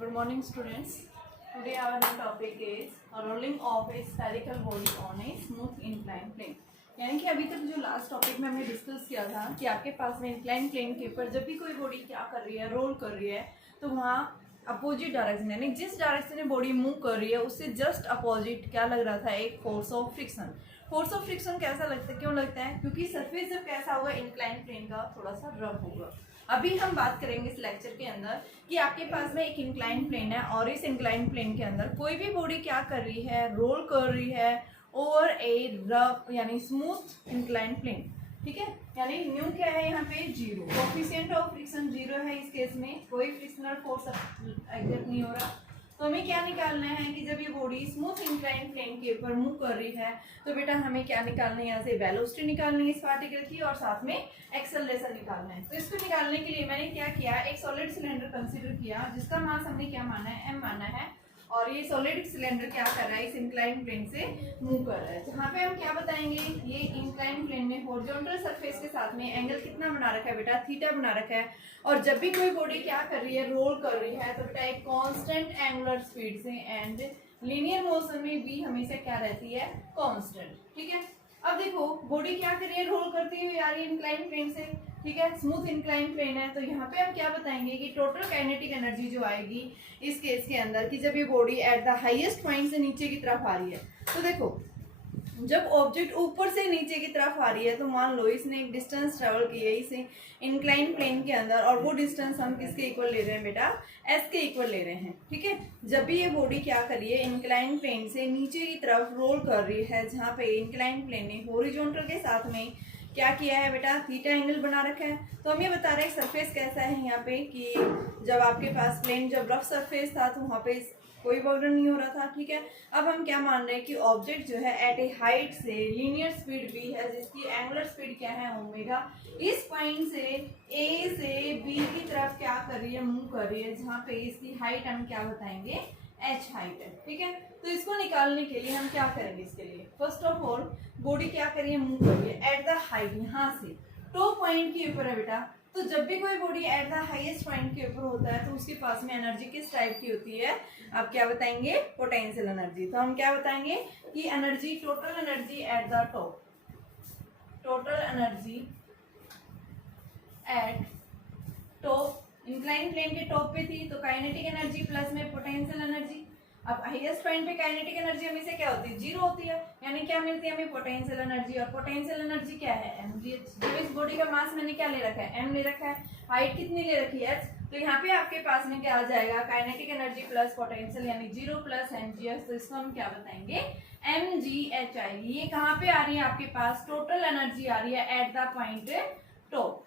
Good morning, students. Today our new topic is rolling of a spherical body on a smooth inclined plane. यानी कि अभी तक जो last topic में हमने डिस्कस किया था कि आपके पास में इंक्लाइंड प्लेन के ऊपर जब भी कोई बॉडी क्या कर रही है, रोल कर रही है, तो वहाँ अपोजिट डायरेक्शन यानी जिस डायरेक्शन में बॉडी मूव कर रही है उससे जस्ट अपोजिट क्या लग रहा था, एक force of friction. Force of friction कैसा लगता है, क्यों लगता है? क्योंकि सरफेस जब कैसा होगा, इंक्लाइंड प्लेन का थोड़ा सा रफ होगा। अभी हम बात करेंगे इस लेक्चर के अंदर कि आपके पास में एक इंक्लाइंड प्लेन है और इस इंक्लाइंड प्लेन के अंदर कोई भी बॉडी क्या कर रही है, रोल कर रही है ओवर ए रफ यानी स्मूथ इंक्लाइंड प्लेन। ठीक है, यानी न्यू क्या है यहाँ पे, zero. Coefficient of friction zero है इस केस में, कोई फ्रिक्शनल फोर्स एग्जर्ट नहीं हो रहा। तो हमें क्या निकालना है कि जब ये बॉडी स्मूथ इंक्लाइंड प्लेन के ऊपर मूव कर रही है तो बेटा हमें क्या निकालना है, यहाँ से वेलोसिटी निकालनी है इस पार्टिकल की और साथ में एक्सेलरेशन निकालना है। तो इसको निकालने के लिए मैंने क्या किया, एक सॉलिड सिलेंडर कंसीडर किया जिसका मास हमने क्या माना है, m माना है। और ये सॉलिड सिलेंडर क्या कर रहा है, इस इंक्लाइंड प्लेन से मूव कर रहा है। जहाँ पे हम क्या बताएंगे, ये इंक्लाइंड प्लेन में हॉरिजॉन्टल सरफेस के साथ में एंगल कितना बना रखा है बेटा, थीटा बना रखा है। और जब भी कोई बॉडी क्या कर रही है, रोल कर रही है, तो बेटा एक कांस्टेंट एंगुलर स्पीड से एंड लीनियर मोशन में भी हमेशा क्या रहती है, कांस्टेंट। ठीक है, अब देखो बॉडी क्या कर रही है, रोल करती हुई आ रही है इंक्लाइंड प्लेन से। ठीक है, स्मूथ इंक्लाइंड प्लेन है, तो यहाँ पे हम क्या बताएंगे कि टोटल काइनेटिक एनर्जी जो आएगी इस केस के अंदर कि जब ये body at the highest point से नीचे की तरफ आ रही है, तो देखो जब ऑब्जेक्ट ऊपर से नीचे की तरफ आ रही है तो मान लो इसने एक डिस्टेंस ट्रेवल की है इसे इंक्लाइंड प्लेन के अंदर, और वो डिस्टेंस हम किसके इक्वल ले रहे हैं बेटा, एस के इक्वल ले रहे हैं। ठीक है, जब भी ये बॉडी क्या कर रही है, इंक्लाइंड प्लेन से नीचे की तरफ रोल कर रही है, जहाँ पे इंक्लाइंड प्लेन ने हॉरिजॉन्टल के साथ में क्या किया है बेटा, थीटा एंगल बना रखा है। तो हम ये बता रहे हैं सरफेस कैसा है यहाँ पे कि जब आपके पास प्लेन जब रफ सरफेस था तो वहाँ पे कोई बर्डन नहीं हो रहा था। ठीक है, अब हम क्या मान रहे हैं कि ऑब्जेक्ट जो है एट ए हाइट से लीनियर स्पीड v है, जिसकी एंगुलर स्पीड क्या है, ओमेगा, इस पॉइंट से a से b की तरफ क्या कर रही है, मूव कर रही है, जहाँ पे इसकी हाइट हम क्या बताएंगे, h हाइट है। ठीक है, तो इसको निकालने के लिए हम क्या करेंगे, इसके लिए फर्स्ट ऑफ ऑल बॉडी क्या कर रही है, मूव कर रही है एट द हाइट, यहाँ से टॉप पॉइंट के ऊपर है बेटा। तो जब भी कोई body at the highest point के ऊपर होता है तो उसके पास में एनर्जी किस टाइप की होती है, आप क्या बताएंगे, पोटेंशियल एनर्जी। तो हम क्या बताएंगे कि energy, total energy at the top, total energy at top, inclined plane के टॉप पे थी तो काइनेटिक एनर्जी प्लस में पोटेंशियल एनर्जी। अब हाईएस्ट पॉइंट पे काइनेटिक एनर्जी हमेशा क्या होती है, जीरो होती है, यानी क्या मिलती है हमें, पोटेंशियल एनर्जी। और पोटेंशियल एनर्जी क्या है, mgh। जब इस बॉडी का मास मैंने क्या ले रखा है, m ले रखा है, हाइट कितनी ले रखी है, h, तो यहाँ पे आपके पास में क्या आ जाएगा, काइनेटिक एनर्जी प्लस पोटेंशियल यानी जीरो प्लस mgh। तो इसको हम क्या बताएंगे, mgh आएगी। ये कहाँ पे आ रही है आपके पास, टोटल एनर्जी आ रही है एट द पॉइंट टॉप।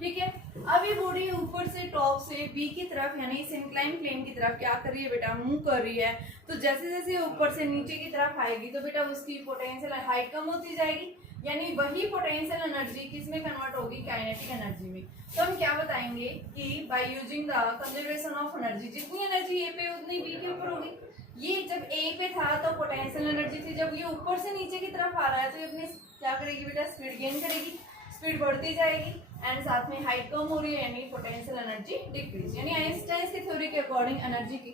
ठीक है, अब ये बॉडी ऊपर से टॉप से बी की तरफ यानी इस इंक्लाइन प्लेन की तरफ क्या कर रही है बेटा, मूव कर रही है। तो जैसे जैसे ऊपर से नीचे की तरफ आएगी तो बेटा उसकी पोटेंशियल हाइट कम होती जाएगी, यानी वही पोटेंशियल एनर्जी किस में कन्वर्ट होगी, काइनेटिक एनर्जी में। तो हम क्या बताएंगे कि bye using the conservation of energy, जितनी एनर्जी ए पे उतनी बी के ऊपर होगी। ये जब ए पे था तो पोटेंशियल एनर्जी थी, जब ये ऊपर से नीचे की तरफ आ रहा है तो ये अपनी क्या करेगी बेटा, स्पीड गेन करेगी, स्पीड बढ़ती जाएगी एंड साथ में हाइट कम हो रही है यानी पोटेंशियल एनर्जी डिक्रीज। यानी आइंस्टाइन की थ्योरी के अकॉर्डिंग एनर्जी की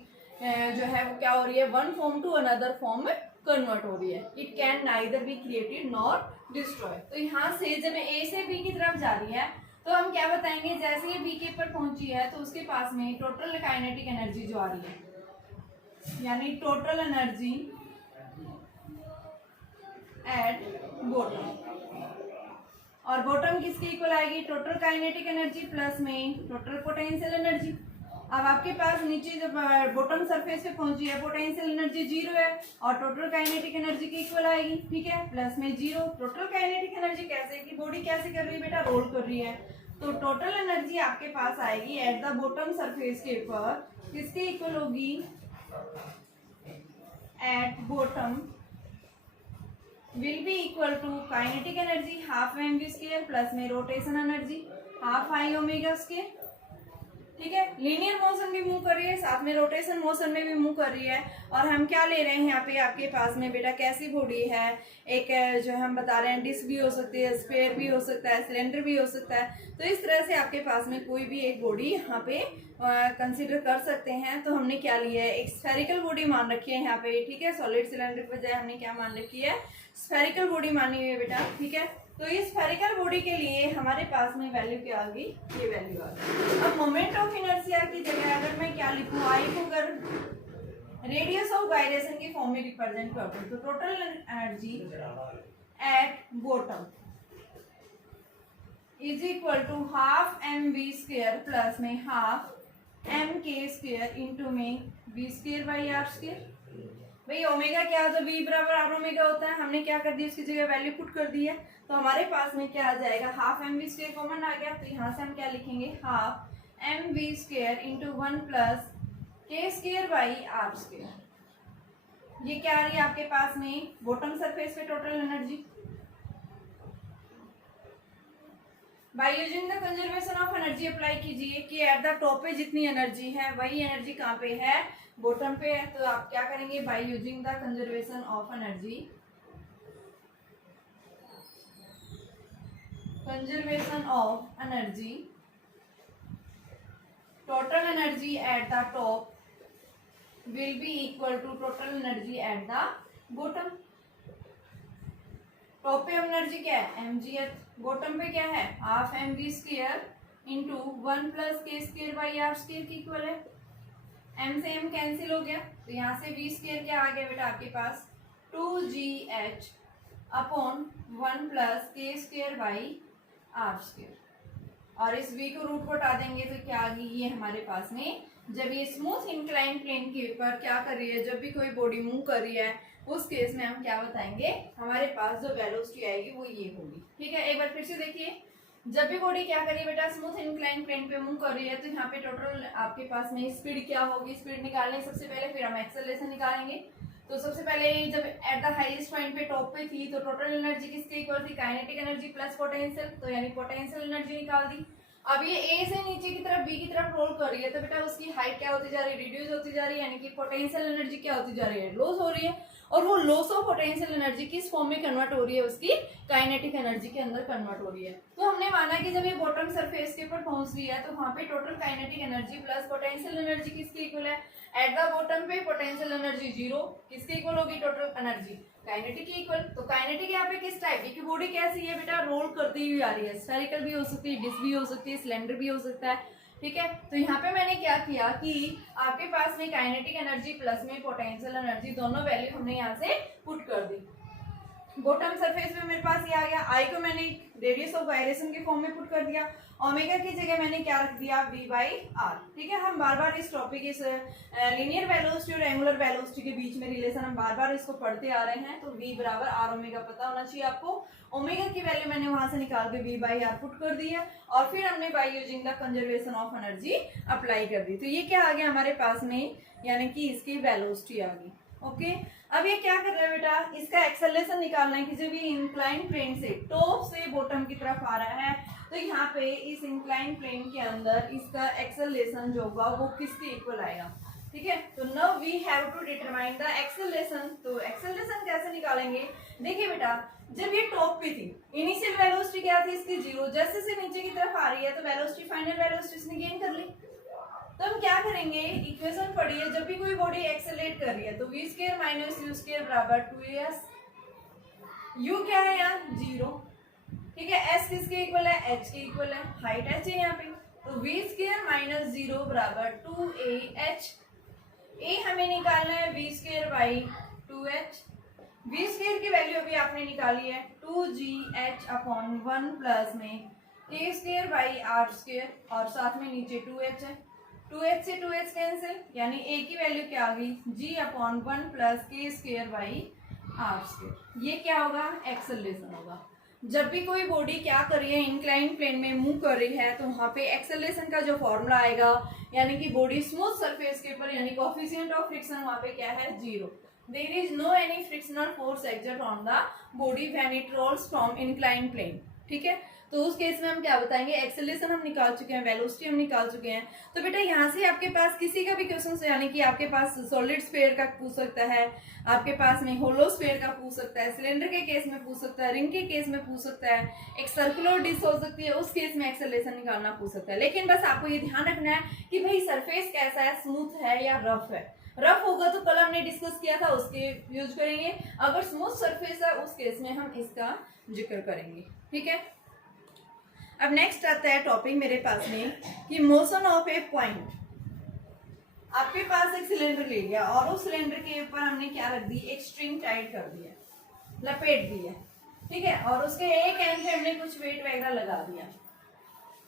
जो है वो क्या हो रही है, one form to another form में कन्वर्ट हो रही है। It can neither be created nor destroy. तो यहाँ से जब ए से बी की तरफ जा रही है तो हम क्या बताएंगे, जैसे ये बी के ऊपर पहुंची है तो उसके पास में टोटल काइनेटिक एनर्जी जो आ रही है यानी टोटल एनर्जी एट बॉटम, और बॉटम किसके इक्वल आएगी, टोटल काइनेटिक एनर्जी प्लस में टोटल पोटेंशियल एनर्जी। अब आपके पास नीचे जब बॉटम सरफेस पे पहुंची है पोटेंशियल एनर्जी जीरो है और टोटल काइनेटिक एनर्जी के इक्वल आएगी। ठीक है, प्लस में जीरो। टोटल काइनेटिक एनर्जी कैसे कि बॉडी कैसे कर रही है बेटा, रोल कर रही है, तो टोटल एनर्जी आपके पास आएगी एट द बॉटम सरफेस के ऊपर किसके इक्वल होगी, at bottom will be equal to kinetic energy half mv square plus में rotation energy half I omega square. ठीक है, लीनियर मोशन भी मूव कर रही है, साथ में रोटेशन मोशन में भी मूव कर रही है। और हम क्या ले रहे हैं यहाँ पे आपके पास में बेटा, कैसी बॉडी है, एक जो हम बता रहे हैं डिस्क भी हो सकती है, स्फीयर भी हो सकता है, सिलेंडर भी हो सकता है। तो इस तरह से आपके पास में कोई भी एक बॉडी यहाँ पे कंसीडर कर सकते हैं। तो हमने क्या लिया है, एक स्फेरिकल बॉडी मान रखी है यहाँ पे, ठीक है। सॉलिड सिलेंडर के बजाय हमने क्या मान रखी है, स्फेरिकल बॉडी मानी हुई है बेटा, ठीक है। तो इस स्फेरिकल बॉडी के लिए हमारे पास में वैल्यू क्या आ गई, ये वैल्यू आ गई। अब मोमेंट ऑफ इनर्शिया की जगह अगर मैं क्या लिखूं, आई को अगर रेडियस ऑफ गायरेशन के फॉर्म में रिप्रेजेंट करते हैं, तो total energy at bottom is equal to half M we square plus में half m k square into में v square by are square. भाई ओमेगा क्या है, तो v बराबर आर ओमेगा होता है। हमने क्या कर दिया, उसकी जगह वैल्यू पुट कर दी है। तो हमारे पास में क्या आ जाएगा, half M we square common आ गया। तो यहाँ से हम क्या लिखेंगे, half M we square into 1 plus के स्क्वायर बाई आर स्क्वायर। ये क्या आ रही है आपके पास में, बॉटम सरफेस पे total energy by using the conservation of energy apply कीजिए कि एट द टॉप पे जितनी एनर्जी है वही एनर्जी कहाँ पे है, बॉटम पे है। तो आप क्या करेंगे, by using the conservation of energy, conservation of energy, total energy at the top will be equal to total energy at the bottom. Top पे एनर्जी क्या है, mgh, बॉटम पे क्या है, half M we square into 1 plus के square by are square की equal है। m से m कैंसिल हो गया, तो यहाँ से v स्क्वायर क्या आ गया बेटा आपके पास, 2gh अपॉन 1 प्लस के स्क्वायर बाई आर स्क्वायर। और इस v को रूट को हटा देंगे तो क्या आ गई, ये हमारे पास में जब ये स्मूथ इंक्लाइन प्लेन के ऊपर क्या कर रही है, जब भी कोई बॉडी मूव कर रही है उस केस में हम क्या बताएंगे, हमारे पास जो वेलोसिटी आएगी वो ये होगी, ठीक है। एक बार फिर से देखिए, जब भी बॉडी क्या करिए बेटा, स्मूथ इंक्लाइन प्लेन पे मूव कर रही है, तो यहाँ पे टोटल आपके पास में स्पीड क्या होगी, स्पीड निकालने सबसे पहले, फिर हम एक्सेलरेशन निकालेंगे। तो सबसे पहले जब एट द हाईएस्ट पॉइंट पे टॉप पे थी, तो टोटल एनर्जी किसके इक्वल थी, काइनेटिक एनर्जी प्लस पोटेंशियल, तो यानी पोटेंशियल एनर्जी निकाल दी। अब ये ए से नीचे की तरफ बी की तरफ रोल कर रही है, तो बेटा उसकी हाइट क्या होती जा रही है, रिड्यूस होती जा रही है, यानी कि पोटेंशियल एनर्जी क्या होती जा रही है, लॉस हो रही है। और वो लॉस ऑफ पोटेंशियल एनर्जी किस फॉर्म में कन्वर्ट हो रही है, उसकी काइनेटिक एनर्जी के अंदर कन्वर्ट हो रही है। तो हमने माना कि जब ये बॉटम सरफेस के ऊपर पहुंच रही है, तो वहां पे total kinetic energy plus potential energy किसके इक्वल है, एट द बॉटम पे पोटेंशियल एनर्जी 0, किसके इक्वल होगी, टोटल एनर्जी काइनेटिक के इक्वल। तो काइनेटिक यहाँ पे किस टाइप की बॉडी कैसी है बेटा, रोल करती हुई आ रही है, स्फेरिकल भी हो सकती है, डिस्क भी हो सकती है, सिलेंडर भी हो सकता है, ठीक है। तो यहाँ पे मैंने क्या किया कि आपके पास में काइनेटिक एनर्जी प्लस में पोटेंशियल एनर्जी दोनों वैल्यू हमने यहाँ से पुट कर दी। बॉटम सरफेस पे मेरे पास ये आ गया, आई को मैंने रेडियस ऑफ गायरेशन के फॉर्म में पुट कर दिया, ओमेगा की जगह मैंने क्या रख दिया, v बाई आर, ठीक है। हम बार बार इस टॉपिक, इस लीनियर वेलोसिटी और एंगुलर वेलोसिटी के बीच में रिलेशन हम बार बार इसको पढ़ते आ रहे हैं। तो v बराबर आर ओमेगा पता होना चाहिए आपको। ओमेगा की वैल्यू मैंने वहां से निकाल के v बाई आर पुट कर दी है, और फिर हमने bye using the conservation of energy apply कर दी। तो ये क्या आ गया हमारे पास में, यानी कि इसकी वेलोसिटी आ गई, ओके। अब ये क्या कर रहा है बेटा, इसका एक्सेलरेशन निकालना है कि जब ये इंक्लाइन प्लेन से टॉप से बॉटम की तरफ आ रहा है, तो यहाँ पे इस इंक्लाइन प्लेन के अंदर इसका एक्सेलरेशन जो होगा वो किसके इक्वल आएगा, ठीक है। तो now we have to determine the acceleration. तो एक्सेलरेशन कैसे निकालेंगे, देखिए बेटा, जब ये टॉप पे थी, इनिशियल वेलोसिटी क्या थी इसकी 0, जैसे से नीचे की तरफ आ रही है तो वेलोसिटी, फाइनल वेलोसिटी इसने गेन कर ली। तो हम क्या करेंगे, इक्वेशन पढ़िए, जब भी कोई बॉडी एक्सेलरेट कर रही है तो v square minus u square बराबर 2s, u क्या है यहाँ 0, ठीक है। s किसके इक्वल है, h के इक्वल है, हाइट h है यहाँ पे, तो v स्क्वायर माइनस 0 बराबर 2ah। a हमें निकालना है v square by 2h, v square की वैल्यू अभी आपने निकाली है 2gh अपॉन 1 प्लस में k square by r square, और साथ में नीचे 2h है, 2h से 2h कैंसिल, यानी a की वैल्यू क्या आ गई, g अपॉन 1 प्लस के स्क्वायर बाई आर स्क्वायर। ये क्या होगा, एक्सेलरेशन होगा। जब भी कोई बॉडी क्या कर रही है, इंक्लाइन प्लेन में मूव कर रही है, तो वहां पे एक्सेलरेशन का जो फॉर्मूला आएगा, यानी कि बॉडी स्मूथ सरफेस के ऊपर, यानी कोएफिशिएंट ऑफ फ्रिक्शन वहां पे क्या है, 0। There is no any frictional force exert on the body when it rolls from incline plane, ठीक है। तो उस केस में हम क्या बताएंगे, एक्सेलरेशन हम निकाल चुके हैं, वेलोसिटी हम निकाल चुके हैं। तो बेटा यहाँ से आपके पास किसी का भी क्वेश्चन, यानी कि आपके पास सॉलिड स्फीयर का पूछ सकता है, आपके पास में होलो स्फीयर का पूछ सकता है, सिलेंडर के केस में पूछ सकता है, रिंग के केस में पूछ सकता है, एक सर्कुलर डिस्क हो सकती है, उस केस में एक्सेलरेशन निकालना पूछ सकता है। लेकिन बस आपको ये ध्यान रखना है कि भाई सरफेस कैसा है, स्मूथ है या रफ है। रफ होगा तो कल हमने डिस्कस किया था, उसके यूज करेंगे। अगर स्मूथ सरफेस है उस केस में हम इसका जिक्र करेंगे। ठीक है, अब नेक्स्ट आता है टॉपिक मेरे पास में कि मोशन ऑफ ए पॉइंट। आपके पास एक सिलेंडर ले लिया और उस सिलेंडर के ऊपर हमने क्या रख दी, एक स्ट्रिंग टाइट कर दी है, लपेट दी है। ठीक है, और उसके एक एंड पे हमने कुछ वेट वगैरह लगा दिया।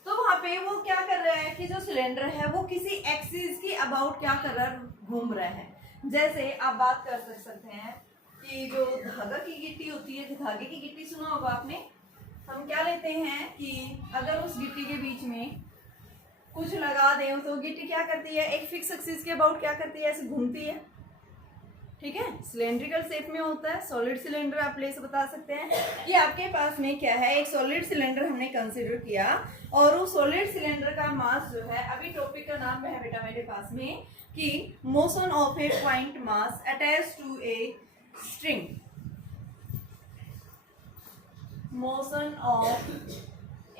तो वहां पे वो क्या कर रहा है कि जो सिलेंडर है वो किसी एक्सिस की अबाउट क्या कर रहा है, घूम रहा है। जैसे आप बात कर सकते हैं कि जो धागा की गिट्टी होती है, धागे की गिट्टी सुना होगा आपने। हम क्या लेते हैं कि अगर उस गिट्टी के बीच में कुछ लगा दें तो गिट्टी क्या करती है, एक फिक्स एक्सिस के अबाउट क्या करती है, ऐसे घूमती है। ठीक है, सिलेंड्रिकल शेप में होता है। सॉलिड सिलेंडर आप ले से बता सकते हैं कि आपके पास में क्या है, एक सॉलिड सिलेंडर हमने कंसीडर किया और उस सॉलिड सिलेंडर का मास जो है, अभी टॉपिक का नाम है बेटा मेरे पास में कि motion of a point mass attach to a string. Motion of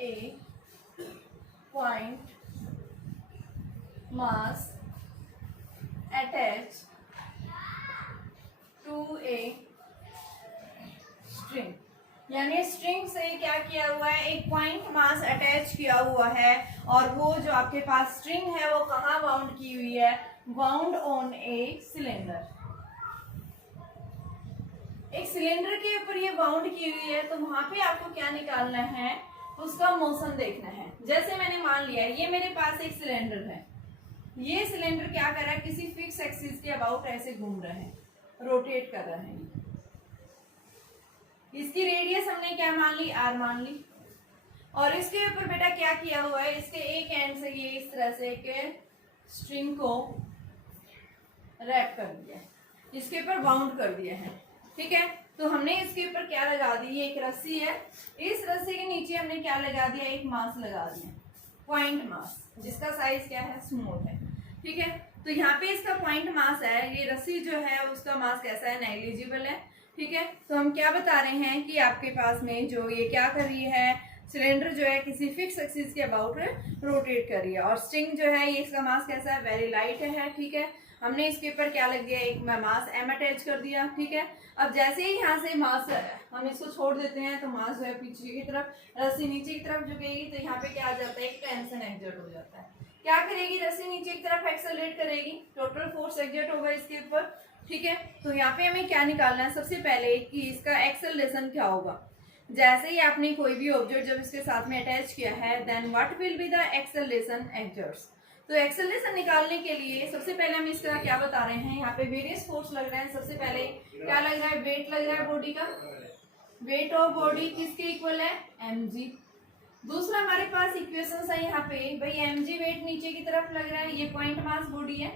a point mass attach to a string, यानी स्ट्रिंग से क्या किया हुआ है, एक पॉइंट मास अटैच किया हुआ है। और वो जो आपके पास स्ट्रिंग है वो कहाँ बाउंड की हुई है, बाउंड ऑन ए सिलेंडर। एक सिलेंडर के ऊपर ये बाउंड की हुई है, तो वहां पे आपको क्या निकालना है, उसका मोशन देखना है। जैसे मैंने मान लिया ये मेरे पास एक सिलेंडर है, ये सिलेंडर क्या कर रहा है, किसी फिक्स एक्सिस के अबाउट ऐसे घूम रहा है, रोटेट कर रहा है। इसकी रेडियस हमने क्या मान ली, आर मान ली। और इसके ऊपर बेटा क्या किया हुआ है, इसके एक एंड से ये इस तरह से एक स्ट्रिंग को रैप कर दिया है, इसके ऊपर बाउंड कर दिया है। ठीक है, तो हमने इसके ऊपर क्या लगा दी, ये एक रस्सी है, इस रस्सी के नीचे हमने क्या लगा दिया, एक मास लगा दिया, पॉइंट मास, जिसका साइज क्या है, स्मॉल है। ठीक है, तो यहाँ पे इसका पॉइंट मास है, ये रस्सी जो है उसका मास कैसा है, नेग्लिजिबल है। ठीक है, तो हम क्या बता रहे हैं कि आपके पास में जो ये क्या कर रही है, सिलेंडर जो है किसी फिक्स एक्सिस के अबाउट रोटेट कर रही है। और स्ट्रिंग जो है ये इसका मास कैसा है, वेरी लाइट है। ठीक है, हमने इसके ऊपर क्या लग दिया, एक मास एम अटैच कर दिया। ठीक है, अब जैसे ही यहाँ से मास हम इसको छोड़ देते हैं तो मास जो है पीछे की तरफ, रस्सी नीचे की तरफ झुकेगी, तो यहाँ पे क्या आ जाता है, एक टेंशन एक्सर्ट हो जाता है। क्या करेगी, रस्सी नीचे की तरफ एक्सेलरेट करेगी, टोटल फोर्स एक्सर्ट होगा इसके ऊपर। ठीक है, तो यहाँ पे हमें क्या निकालना है, सबसे पहले कि इसका एक्सेलरेशन क्या होगा। जैसे ही आपने कोई भी ऑब्जेक्ट जब इसके साथ में अटैच किया है, then what will be the acceleration exerts. तो एक्सेलरेशन निकालने के लिए सबसे पहले हम इसका क्या बता रहे हैं, यहाँ पे वेरियस फोर्स लग रहे हैं। सबसे पहले क्या लग रहा है, वेट लग रहा है बॉडी का, वेट ऑफ बॉडी किसके इक्वल है, mg। दूसरा हमारे पास इक्वेशन है यहाँ पे, भाई mg वेट नीचे की तरफ लग रहा है, ये पॉइंट मास बॉडी है,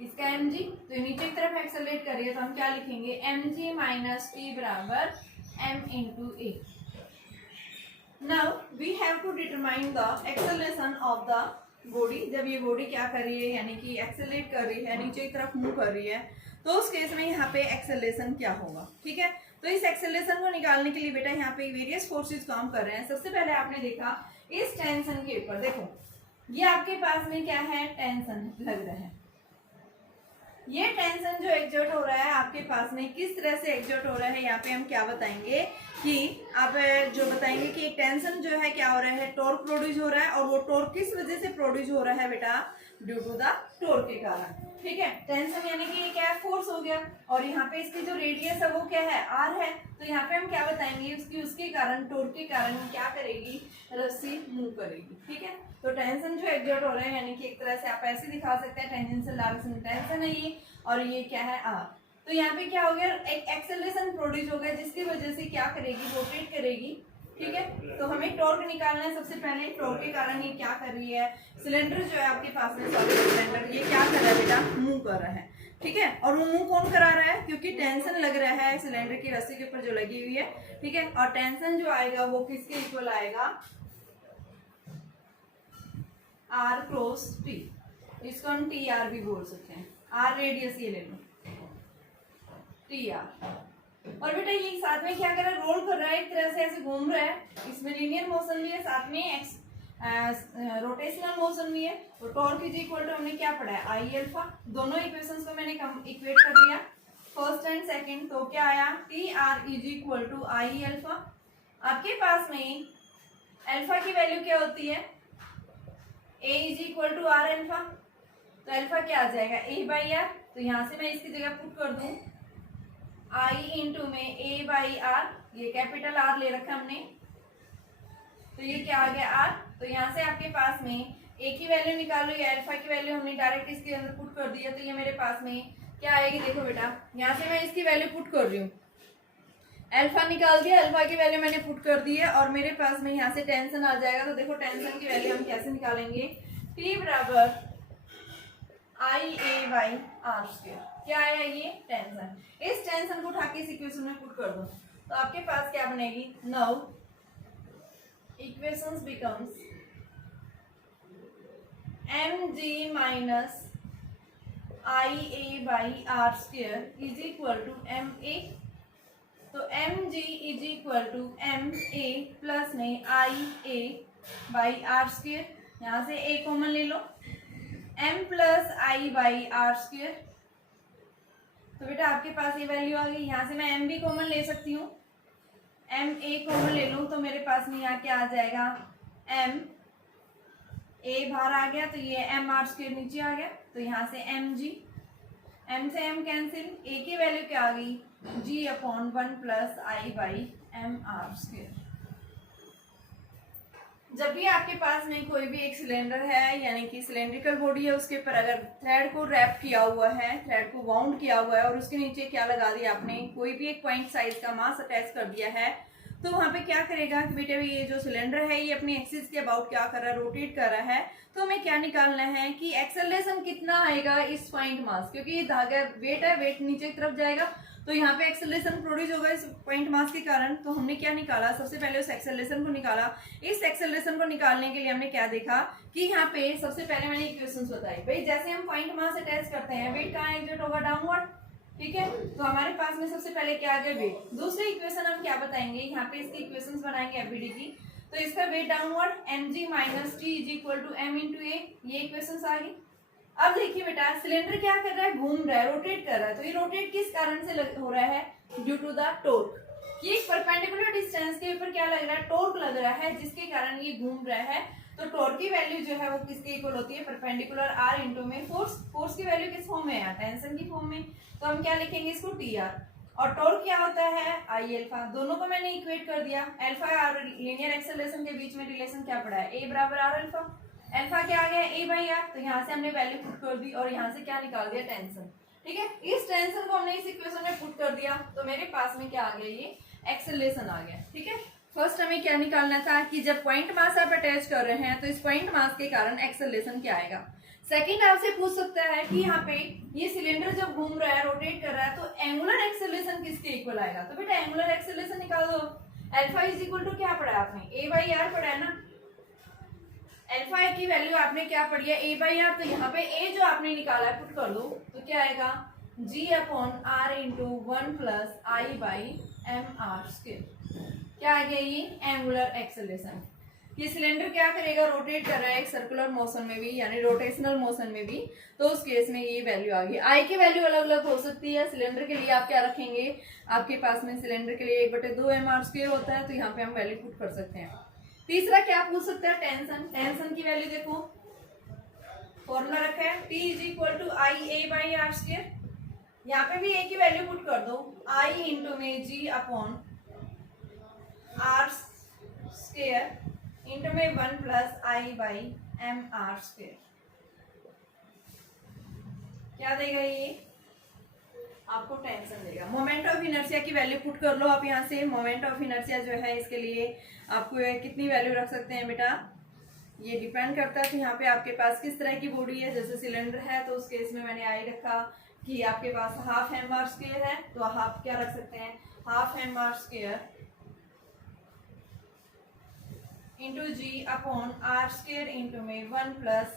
इसका mg, तो नीचे की तरफ एक्सेलरेट कर रही है, तो हम क्या लिखेंगे, mg माइनस टी बराबर m into A. Now we have to determine the acceleration of the body. जब ये बॉडी क्या कर रही है, यानी कि एक्सेलरेट कर रही है, नीचे की तरफ मूव कर रही है, तो उस केस में यहाँ पे एक्सेलरेशन क्या होगा। ठीक है, तो इस एक्सेलरेशन को निकालने के लिए बेटा यहाँ पे वेरियस फोर्सेस काम कर रहे हैं। सबसे पहले आपने देखा इस टेंशन के ऊपर, देखो ये आपके पास में क्या है, टेंशन लग रहा है। ये टेंशन जो एक्सर्ट हो रहा है आपके पास में, किस तरह से एक्सर्ट हो रहा है, यहाँ पे हम क्या बताएंगे कि आप जो बताएंगे कि एक टेंशन जो है क्या हो रहा है, टॉर्क प्रोड्यूस हो रहा है। और वो टॉर्क किस वजह से प्रोड्यूस हो रहा है बेटा, ड्यू टू द टॉर्क के कारण। ठीक है, टेंशन यानी कि ये क्या है, फोर्स हो गया। और यहाँ पे इसकी जो रेडियस है वो क्या है, आर है। तो यहाँ पे हम क्या बताएंगे, उसके कारण, टॉर्क के कारण क्या करेगी, रस्सी मूव करेगी। ठीक है, तो टेंशन जो एक्सर्ट हो रहा है, यानी कि एक तरह से आप ऐसे दिखा सकते हैं, टेंजेंशियल डायरेक्शन टेंशन है ये, और ये क्या है, आर। तो यहाँ पे क्या हो गया, एक एक्सेलरेशन प्रोड्यूस हो गया, जिसकी वजह से क्या करेगी, रोटेट करेगी। ठीक है, तो हमें टॉर्क निकालना है। सबसे पहले टॉर्क के कारण ये क्या कर रही है, सिलेंडर जो है आपके पास में, सॉलिड सिलेंडर, ये क्या कर रहा है बेटा, मूव कर रहा है। ठीक है, और वो मूव कौन करा रहा है, क्योंकि टेंशन लग रहा है सिलेंडर की रस्सी के ऊपर जो लगी हुई है। ठीक है, और टेंशन जो आएगा वो किसके इक्वल आएगा, आर क्रॉस टी, इसको हम टी आर भी बोल सकते हैं। आर रेडियस ये ले लो, टी आर। और बेटा ये साथ में क्या कर रहा है, रोल कर रहा है, एक तरह से ऐसे घूम रहा है, इसमें लीनियर मोशन भी है, साथ में रोटेशनल मोशन भी है। तो टॉर्क इज इक्वल टू हमने क्या पढ़ा है, आई अल्फा। दोनों इक्वेशंस को मैंने इक्वेट कर लिया, फर्स्ट एंड सेकंड। तो क्या आया, T R is equal to I alpha. आपके पास में अल्फा की वैल्यू क्या होती है, A is equal to R alpha. तो अल्फा क्या आ जाएगा, ए बाई आर। तो यहां से मैं इसकी जगह पुट कर दूं आई इंटू में ए बाई आर, ये कैपिटल आर ले रखा हमने, तो ये क्या आ गया आर। तो यहाँ से आपके पास में ए की वैल्यू निकालो, या अल्फा की वैल्यू हमने डायरेक्ट इसके अंदर पुट कर दी है। तो ये मेरे पास में क्या आएगी, देखो बेटा यहाँ से मैं इसकी वैल्यू पुट कर रही हूँ, अल्फा निकाल दिया, अल्फा की वैल्यू मैंने पुट कर दी है, और मेरे पास में यहाँ से टेंशन आ जाएगा। तो देखो टेंशन की वैल्यू हम कैसे निकालेंगे, टी बराबर आई ए बाई आर स्क्वायर। क्या आया, ये टेंशन। इस टेंशन को उठा के इस इक्वेशन में पुट कर दो, तो आपके पास क्या बनेगी, now equations becomes mg minus I A by are square is equal to M A. तो mg is equal to M A plus में I A by are square, यहाँ से a कॉमन ले लो, m plus I by are square. तो बेटा आपके पास ये वैल्यू आ गई, यहाँ से मैं m भी कॉमन ले सकती हूँ, m a कॉमन ले लूँ, तो मेरे पास में यहाँ क्या आ जाएगा, m a बाहर आ गया, तो ये m आर स्क्वायर नीचे आ गया, तो यहाँ से mg, m से m कैंसिल, a की वैल्यू क्या आ गई, g upon 1 plus I by M R square. जब भी आपके पास में कोई भी एक सिलेंडर है, यानी कि सिलेंड्रिकल बॉडी है, उसके ऊपर अगर थ्रेड को रैप किया हुआ है, थ्रेड को वाउंड किया हुआ है, और उसके नीचे क्या लगा दिया आपने, कोई भी एक पॉइंट साइज का मास अटैच कर दिया है, तो वहां पे क्या करेगा कि बेटे ये जो सिलेंडर है ये अपनी एक्सिस के अबाउट क्या कर रहा है, रोटेट कर रहा है। तो हमें क्या निकालना है कि एक्सेलरेशन कितना आएगा इस पॉइंट मास, क्योंकि ये धागा वेट है, वेट नीचे की तरफ जाएगा, तो यहाँ पे एक्सेलरेशन प्रोड्यूस होगा इस पॉइंट मास के कारण। तो हमने क्या निकाला, सबसे पहले उस एक्सेलरेशन को निकाला। इस एक्सेलरेशन को निकालने के लिए हमने क्या देखा कि यहाँ पे सबसे पहले मैंने इक्वेशंस बताई, भाई जैसे हम पॉइंट मास अटैच करते हैं, वेट कहाँ एग्जर्ट होगा, डाउनवर्ड, ठीक है। तो हमारे पास में सबसे पहले क्या आ गया, वेट। दूसरी इक्वेशन हम क्या बताएंगे, यहाँ पे इसकी इक्वेशंस बनाएंगे एफबीडी की। तो इसका weight downward, mg minus T is equal to m into A, ये इक्वेशंस आ गई। अब देखिए बेटा सिलेंडर क्या कर रहा है, घूम रहा है, रोटेट कर रहा है। तो ये रोटेट किस कारण से हो रहा है, ड्यू टू द टॉर्क। ये एक परपेंडिकुलर डिस्टेंस के ऊपर क्या लग रहा है, टॉर्क लग रहा है, जिसके कारण ये घूम रहा है। तो टॉर्क की वैल्यू जो है वो किसके इक्वल होती है, परपेंडिकुलर आर इंटू में फोर्स। फोर्स की वैल्यू किस फॉर्म में है, टेंशन की फॉर्म में। तो हम क्या लिखेंगे इसको, टी आर। और टॉर्क क्या होता है, आई अल्फा। दोनों को मैंने इक्वेट कर दिया, अल्फा और लीनियर एक्सेलरेशन के बीच में रिलेशन क्या पड़ा है, ए बराबर आर अल्फा। अल्फा क्या आ गया, ए बाई आर। तो यहाँ से हमने वैल्यू पुट कर दी, और यहाँ से क्या निकाल दिया, टेंशन, ठीक है। इस टेंशन को हमने इस इक्वेशन में पुट कर दिया, तो मेरे पास में क्या आ गया, ये एक्सेलरेशन आ गया, ठीक है। फर्स्ट हमें क्या निकालना था कि जब पॉइंट मास आप अटैच कर रहे हैं, तो इस पॉइंट मास के कारण एक्सेलरेशन क्या आएगा। सेकंड आपसे पूछ सकता है कि यहाँ पे ये सिलेंडर जब घूम रहा है, रोटेट कर रहा है, तो एंगुलर एक्सेलरेशन किसके इक्वल आएगा। तो बेटा एंगुलर एक्सेलरेशन निकाल दो। अल्फा इज इक्वल टू क्या पढ़ा आपने, ए बाई आर पढ़ा है ना। अल्फा की वैल्यू आपने क्या पढ़ी है, ए बाई आर। तो यहाँ पे ए जो आपने निकाला है पुट कर दो, तो क्या आएगा, G upon R into 1 plus I by M R square. क्या आ गया, ये एंगुलर एक्सेलरेशन। ये सिलेंडर क्या करेगा, रोटेट कर रहा है एक सर्कुलर मोशन में भी, यानी रोटेशनल मोशन में भी। तो उस केस में ये वैल्यू आ गई। आई की वैल्यू अलग अलग हो सकती है। सिलेंडर के लिए आप क्या रखेंगे, आपके पास में सिलेंडर के लिए 1/2 एम आर स्क्वायर होता है, तो यहाँ पे हम वैल्यू पुट कर सकते हैं। तीसरा क्या पूछ सकते हैं, टेंशन। टेंशन की वैल्यू देखो, फॉर्मूला रखा है, T is equal to I A by are square. यहाँ पे भी ए की वैल्यू पुट कर दो, आई इंटू में G upon R square into में 1 plus I by M R square. क्या देगा ये, आपको टेंशन देगा। मोमेंट ऑफ इनर्शिया की वैल्यू पुट कर लो आप यहाँ से। मोमेंट ऑफ इनर्शिया जो है इसके लिए आपको कितनी वैल्यू रख सकते हैं बेटा, ये डिपेंड करता है कि यहाँ पे आपके पास किस तरह की बॉडी है। जैसे सिलेंडर है तो उस केस में मैंने आई रखा कि आपके पास हाफ एम आर स्क्वायर है, तो हाफ क्या रख सकते हैं, half M R square into G upon R square into में 1 plus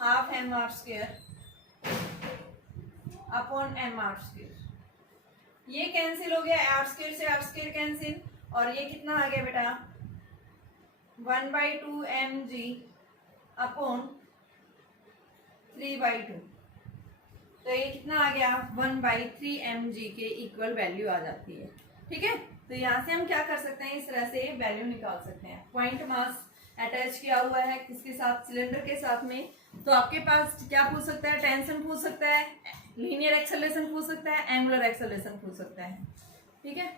half M R square upon M R square. ये कैंसिल हो गया, आर स्क्र से आर स्क्र कैंसिल, और ये कितना आ गया बेटा 1/2 mg अपॉन 3/2। तो ये कितना आ गया 1/3 mg के इक्वल वैल्यू आ जाती है। ठीक है, तो यहाँ से हम क्या कर सकते हैं, इस तरह से वैल्यू निकाल सकते हैं। पॉइंट मास अटैच किया हुआ है किसके साथ, सिलेंडर के साथ में, तो आपके पास क्या पूछ सकता है, टेंशन पूछ सकता है, लीनियर एक्सेलरेशन पूछ सकता है, एंगुलर एक्सेलरेशन पूछ सकता है। ठीक है,